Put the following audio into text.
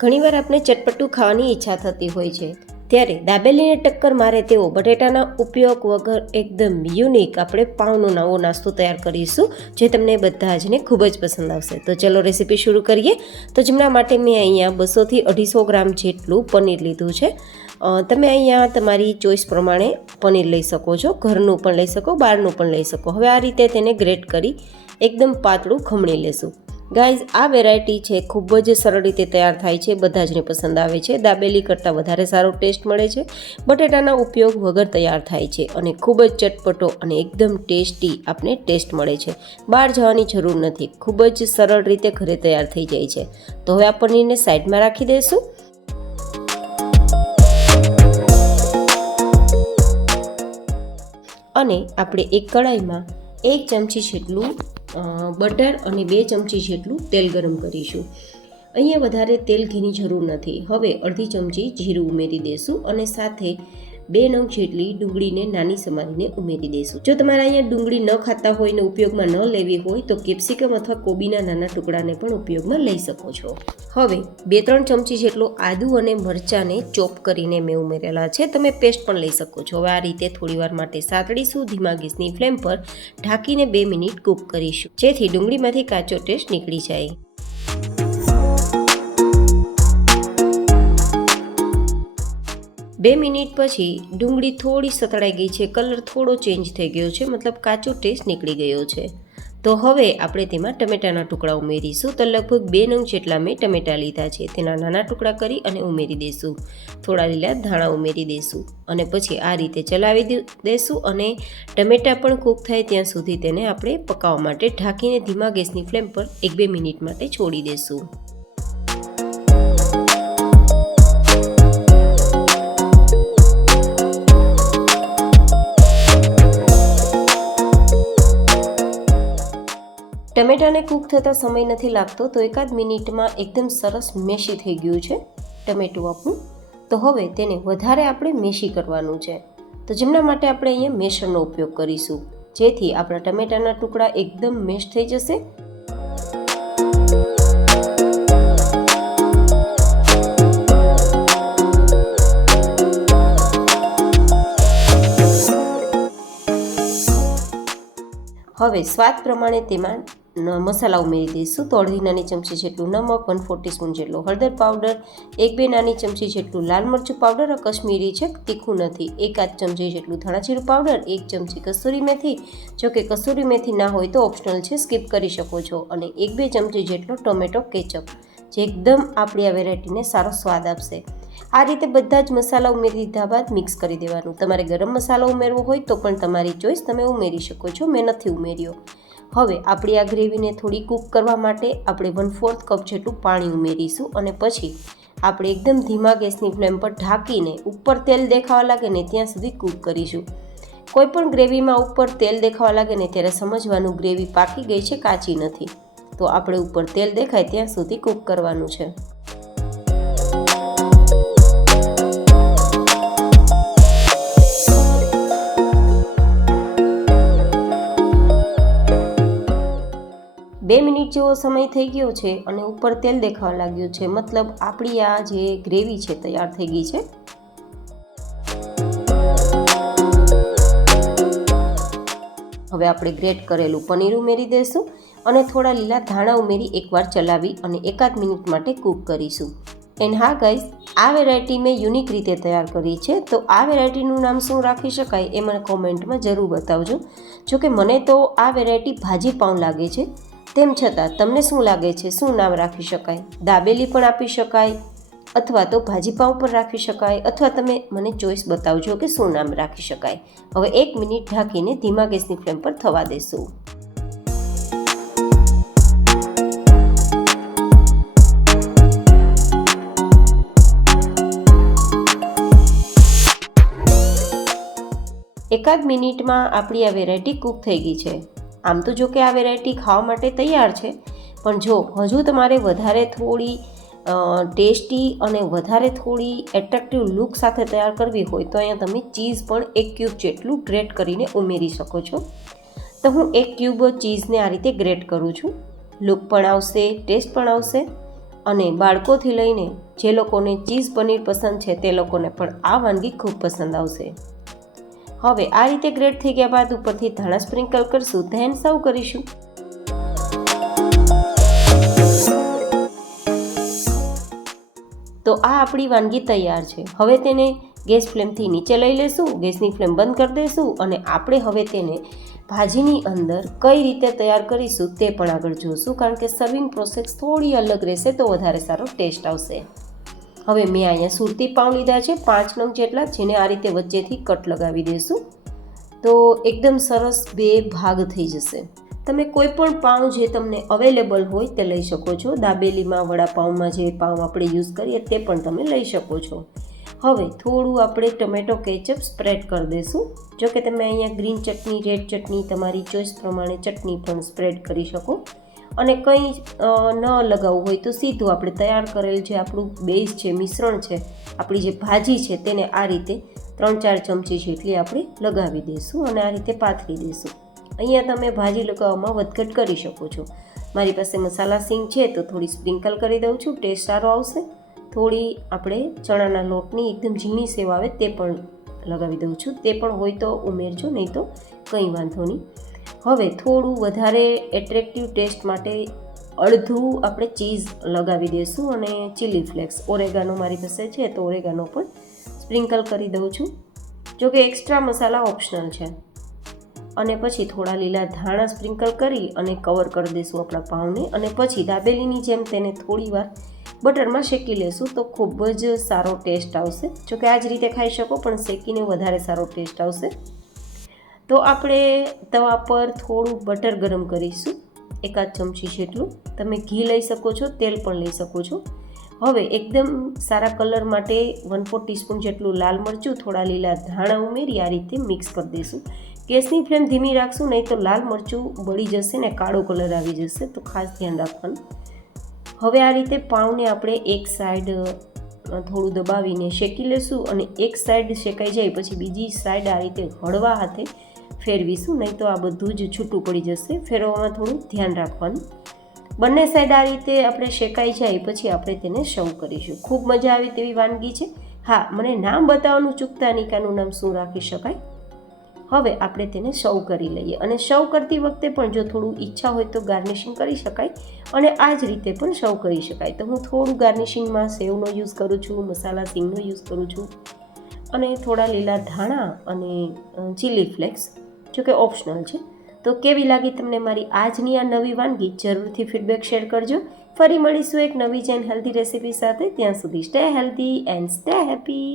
ઘણીવાર આપણે ચટપટું ખાવાની ઈચ્છા થતી હોય છે, ત્યારે દાબેલીને ટક્કર મારે તેવો બટેટાના ઉપયોગ વગર એકદમ યુનિક આપણે પાઉંનો નવો નાસ્તો તૈયાર કરીશું, જે તમને બધા જને ખૂબ જ પસંદ આવશે. તો ચલો રેસીપી શરૂ કરીએ. તો જેમના માટે મેં અહીંયા 200થી 250 ગ્રામ જેટલું પનીર લીધું છે. તમે અહીંયા તમારી ચોઈસ પ્રમાણે પનીર લઈ શકો છો, ઘરનું પણ લઈ શકો, બહારનું પણ લઈ શકો. હવે આ રીતે તેને ગ્રેટ કરી એકદમ પાતળું ખમણી લેશું. ગાઈઝ, આ વેરાયટી છે ખૂબ જ સરળ રીતે તૈયાર થાય છે, બધા જને પસંદ આવે છે. દાબેલી કરતાં વધારે સારો ટેસ્ટ મળે છે. બટેટાના ઉપયોગ વગર તૈયાર થાય છે અને ખૂબ જ ચટપટો અને એકદમ ટેસ્ટી આપણે ટેસ્ટ મળે છે. બહાર જવાની જરૂર નથી, ખૂબ જ સરળ રીતે ઘરે તૈયાર થઈ જાય છે. તો હવે આ પનીરને સાઈડમાં રાખી દઈશું. અને આપણે એક કડાઈમાં 1 ચમચી જેટલું બટર અને 2 ચમચી જેટલું તેલ ગરમ કરીશું. અહીંયા વધારે તેલ ઘીની જરૂર નથી. હવે અડધી ચમચી જીરું ઉમેરી દઈશું અને સાથે 2 નંગ જેટલી ડુંગળીને નાની સમારીને ઉમેરી દઈશું. જો તમારે અહીંયા ડુંગળી ન ખાતા હોય ને ઉપયોગમાં ન લેવી હોય તો કેપ્સિકમ અથવા કોબીના નાના ટુકડાને પણ ઉપયોગમાં લઈ શકો છો. હવે 2-3 ચમચી જેટલો આદુ અને મરચાંને ચોપ કરીને મેં ઉમેરેલા છે. તમે પેસ્ટ પણ લઈ શકો છો. હવે આ રીતે થોડીવાર માટે સાતળીશું. ધીમા ગેસની ફ્લેમ પર ઢાંકીને 2 મિનિટ કૂક કરીશું, જેથી ડુંગળીમાંથી કાચો ટેસ્ટ નીકળી જાય. બે મિનિટ પછી ડુંગળી થોડી સતળાઈ ગઈ છે, કલર થોડો ચેન્જ થઈ ગયો છે, મતલબ કાચો ટેસ્ટ નીકળી ગયો છે. તો હવે આપણે તેમાં ટમેટાના ટુકડા ઉમેરીશું. તો લગભગ 2 નંગ જેટલા મેં ટમેટા લીધા છે, તેના નાના ટુકડા કરી અને ઉમેરી દઈશું. થોડા લીલા ધાણા ઉમેરી દઈશું અને પછી આ રીતે ચલાવી દઈશું અને ટમેટા પણ કૂક થાય ત્યાં સુધી તેને આપણે પકાવવા માટે ઢાંકીને ધીમા ગેસની ફ્લેમ પર 1-2 મિનિટ માટે છોડી દઈશું. ટમેટાને કૂક થતાં સમય નથી લાગતો, તો 1-8 મિનિટમાં એકદમ સરસ મેશી થઈ ગયું છે ટમેટું આપણું. તો હવે તેને વધારે આપણે મેશી કરવાનું છે. તો જેમના માટે આપણે અહીંયા મેશરનો ઉપયોગ કરીશું, જેથી આપણા ટમેટાના ટુકડા એકદમ મેશ થઈ જશે. હવે સ્વાદ પ્રમાણે તેમાં મસાલા ઉમેરી દઈશું. તો અડધી નાની ચમચી જેટલું નમક, 1/4 ટીસ્પૂન જેટલો હળદર પાવડર, 1-2 નાની ચમચી જેટલું લાલ મરચું પાવડર, કશ્મીરી છે, તીખું નથી, 1 ચમચી જેટલું ધાણા જીરું પાવડર, 1 ચમચી કસૂરી મેથી. જો કે કસૂરી મેથી ના હોય તો ઓપ્શનલ છે, સ્કીપ કરી શકો છો. અને 1-2 ચમચી જેટલો ટોમેટો કેચઅપ, જે એકદમ આપણી આ વેરાયટીને સારો સ્વાદ આપશે. આ રીતે બધા જ મસાલા ઉમેરી દીધા બાદ મિક્સ કરી દેવાનું. તમારે ગરમ મસાલો ઉમેરવો હોય તો પણ તમારી ચોઈસ, તમે ઉમેરી શકો છો. મેં નથી ઉમેર્યો. હવે આપણી આ ગ્રેવીને થોડી કૂક કરવા માટે આપણે 1/4 કપ જેટલું પાણી ઉમેરીશું અને પછી આપણે એકદમ ધીમા ગેસની ફ્લેમ પર ઢાંકીને ઉપર તેલ દેખાવા લાગે ને ત્યાં સુધી કૂક કરીશું. કોઈ પણ ગ્રેવીમાં ઉપર તેલ દેખાવા લાગે ને ત્યારે સમજવાનું ગ્રેવી પાકી ગઈ છે, કાચી નથી. તો આપણે ઉપર તેલ દેખાય ત્યાં સુધી કૂક કરવાનું છે. બે મિનિટ જેવો સમય થઈ ગયો છે અને ઉપર તેલ દેખાવા લાગ્યું છે, મતલબ આપણી આ જે ગ્રેવી છે તૈયાર થઈ ગઈ છે. હવે આપણે ગ્રેટ કરેલું પનીર ઉમેરી દઈશું અને થોડા લીલા ધાણા ઉમેરી એકવાર ચલાવી અને 1-8 મિનિટ માટે કૂક કરીશું. એન્ડ હા ગાઈઝ, આ વેરાયટી મેં યુનિક રીતે તૈયાર કરી છે. તો આ વેરાયટીનું નામ શું રાખી શકાય એ મને કોમેન્ટમાં જરૂર બતાવજો. જોકે મને તો આ વેરાયટી ભાજી પાઉં લાગે છે. તેમ છતાં તમને શું લાગે છે, શું નામ રાખી શકાય? દાબેલી પણ આપી શકાય, અથવા તો ભાજી પાઉં પણ રાખી શકાય, અથવા તમે મને ચોઈસ બતાવજો કે શું નામ રાખી શકાય. હવે 1 મિનિટ ઢાંકીને ધીમા ગેસની ફ્લેમ પર થવા દેશું. એકાદ મિનિટમાં આપણી આ વેરાયટી કૂક થઈ ગઈ છે. આમ તો જો કે આ વેરાયટી ખાવા માટે તૈયાર છે, પણ જો હજુ તમારે વધારે થોડી ટેસ્ટી અને વધારે થોડી એટ્રેક્ટિવ લુક સાથે તૈયાર કરવી હોય તો અહીંયા તમે ચીઝ પણ 1 ક્યુબ જેટલું ગ્રેટ કરીને ઉમેરી શકો છો. તો હું 1 ક્યુબ ચીઝને આ રીતે ગ્રેટ કરું છું. લુક પણ આવશે, ટેસ્ટ પણ આવશે અને બાળકોથી લઈને જે લોકોને ચીઝ પનીર પસંદ છે તે લોકોને પણ આ વાનગી ખૂબ પસંદ આવશે. હવે આ રીતે ગ્રેટ થઈ ગયા બાદ ઉપરથી ધાણા સ્પ્રિંકલ કરશું, ધેન સર્વ કરીશું. તો આ આપણી વાનગી તૈયાર છે. હવે તેને ગેસ ફ્લેમથી નીચે લઈ લેશું, ગેસની ફ્લેમ બંધ કરી દઈશું અને આપણે હવે તેને ભાજીની અંદર કઈ રીતે તૈયાર કરીશું તે પણ આગળ જોઈશું, કારણ કે સર્વિંગ પ્રોસેસ થોડી અલગ રહેશે તો વધારે સારો ટેસ્ટ આવશે. હવે મેં અહીંયા સુરતી પાઉં લીધા છે 5 નંગ જેટલા, જેને આ રીતે વચ્ચેથી કટ લગાવી દઈશું તો એકદમ સરસ 2 ભાગ થઈ જશે. તમે કોઈ પણ પાઉં જે તમને અવેલેબલ હોય તે લઈ શકો છો. દાબેલીમાં, વડાપાઉંમાં જે પાઉં આપણે યુઝ કરીએ તે પણ તમે લઈ શકો છો. હવે થોડું આપણે ટમેટો કેચઅપ સ્પ્રેડ કરી દઈશું. જો કે તમે અહીંયા ગ્રીન ચટણી, રેડ ચટણી, તમારી ચોઈસ પ્રમાણે ચટણી પણ સ્પ્રેડ કરી શકો. અને કંઈ ન લગાવવું હોય તો સીધું આપણે તૈયાર કરેલ જે આપણું બેઝ છે, મિશ્રણ છે, આપણી જે ભાજી છે તેને આ રીતે 3-4 ચમચી જેટલી આપણે લગાવી દઈશું અને આ રીતે પાથરી દઈશું. અહીંયા તમે ભાજી લગાવવામાં વધઘટ કરી શકો છો. મારી પાસે મસાલા સિંગ છે તો થોડી સ્પ્રિંકલ કરી દઉં છું, ટેસ્ટ સારો આવશે. થોડી આપણે ચણાના લોટની એકદમ ઝીણી સેવ આવે તે પણ લગાવી દઉં છું, તે પણ હોય તો ઉમેરજો, નહીં તો કંઈ વાંધો નહીં. હવે થોડું વધારે એટ્રેક્ટિવ ટેસ્ટ માટે અડધું આપણે ચીઝ લગાવી દઈશું અને ચીલી ફ્લેક્સ, ઓરેગાનો મારી પાસે છે તો ઓરેગાનો પણ સ્પ્રિંકલ કરી દઉં છું. જો કે એક્સ્ટ્રા મસાલા ઓપ્શનલ છે. અને પછી થોડા લીલા ધાણા સ્પ્રિંકલ કરી અને કવર કરી દઈશું આપણા પાઉંને અને પછી દાબેલીની જેમ તેને થોડીવાર બટરમાં શેકી લેશું તો ખૂબ જ સારો ટેસ્ટ આવશે. જો કે આ જ રીતે ખાઈ શકો પણ શેકીને વધારે સારો ટેસ્ટ આવશે. તો આપણે તવા પર થોડું બટર ગરમ કરીશું, 1 ચમચી જેટલું. તમે ઘી લઈ શકો છો, તેલ પણ લઈ શકો છો. હવે એકદમ સારા કલર માટે 1/4 ટીસ્પૂન જેટલું લાલ મરચું, થોડા લીલા ધાણા ઉમેરી આ રીતે મિક્સ કરી દઈશું. ગેસની ફ્લેમ ધીમી રાખશું, નહીં તો લાલ મરચું બળી જશે ને કાળો કલર આવી જશે, તો ખાસ ધ્યાન રાખવાનું. હવે આ રીતે પાઉંને આપણે એક સાઈડ થોડું દબાવીને શેકી લેશું અને એક સાઈડ શેકાઈ જાય પછી બીજી સાઈડ આ રીતે હળવા હાથે ફેરવીશું, નહીં તો આ બધું જ છૂટું પડી જશે. ફેરવવામાં થોડું ધ્યાન રાખવાનું. બંને સાઈડ આ રીતે આપણે શેકાઈ જાય પછી આપણે તેને સર્વ કરીશું. ખૂબ મજા આવે તેવી વાનગી છે. હા, મને નામ બતાવવાનું ચૂકતા નહીં કે આનું નામ શું રાખી શકાય. હવે આપણે તેને સર્વ કરી લઈએ અને સર્વ કરતી વખતે પણ જો થોડું ઈચ્છા હોય તો ગાર્નિશિંગ કરી શકાય અને આ જ રીતે પણ સર્વ કરી શકાય. તો હું થોડું ગાર્નિશિંગમાં સેવનો યુઝ કરું છું, મસાલા સિંગનો યુઝ કરું છું અને થોડા લીલા ધાણા અને ચીલી ફ્લેક્સ, જો કે ઓપ્શનલ છે. તો કેવી લાગી તમને મારી આજની આ નવી વાનગી? જરૂરથી ફીડબેક શેર કરજો. ફરી મળીશું એક નવી જ હેલ્ધી રેસિપી સાથે. ત્યાં સુધી stay healthy and stay happy.